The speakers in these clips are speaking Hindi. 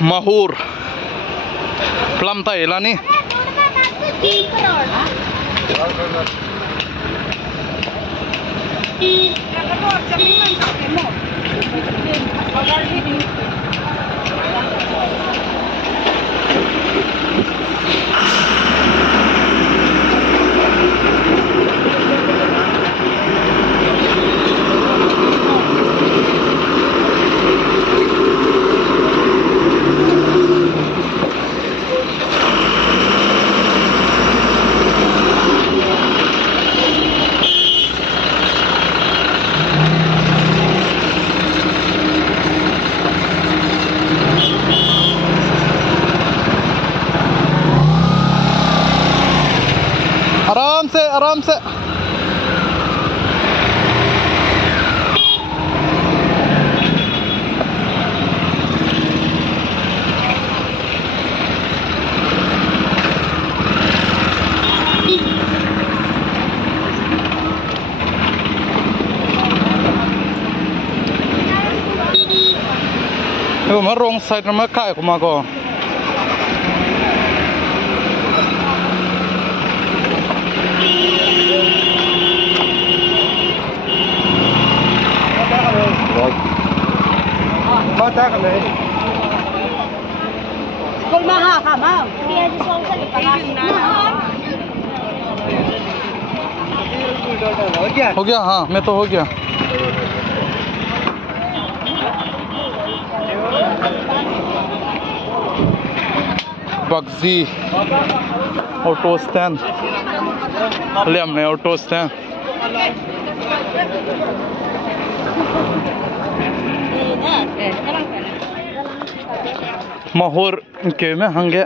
Mahur Plum Thailand nih. आराम सेมาลงใส่มาขายกูมาก่อนมาจากไหนคนมาหาค่ะมาเบียร์จะส่งกันไปहो गया हाँ मैं तो हो गया बक्सी ऑटो स्टैंड ले हमने ऑटो स्टैंड Mahur के में हंगे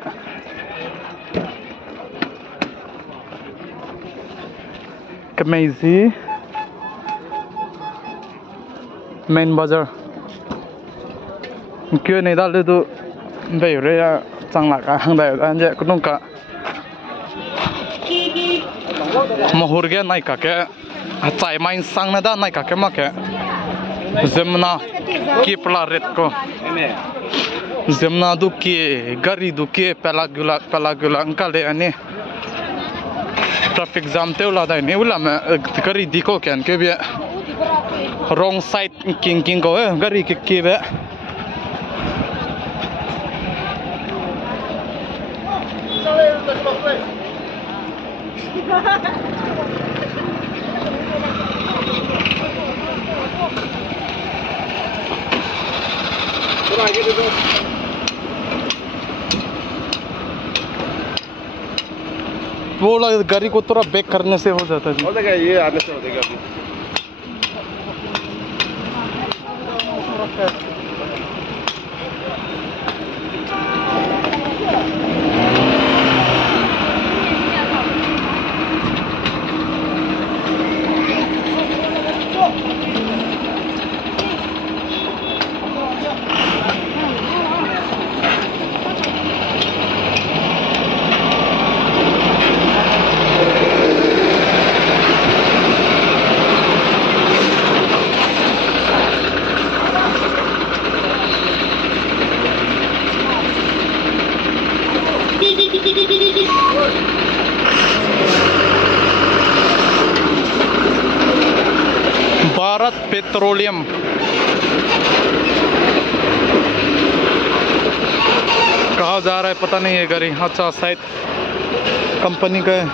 कमेजी मेन बाजार क्यों नहीं डाले तो बेरे या चांगला का हंगदा अंजे कुछ का Mahur के नाई का के चाय माइन सांगना दा नाई का के मा के जमना की प्लारेट को जमना दुके गाड़ी दुके पेलागुला अंकल यानी ट्रैफिक जाम ते उला दा नहीं उला में गाड़ी दिखो क्या के भी रॉन्ग साइड किंग को है गाड़ी के बे वो गाड़ी को थोड़ा बैक करने से हो जाता है हो जाएगा ये आने से हो जाएगा भारत पेट्रोलियम कहाँ जा रहा है पता नहीं है गाड़ी अच्छा शायद कंपनी का है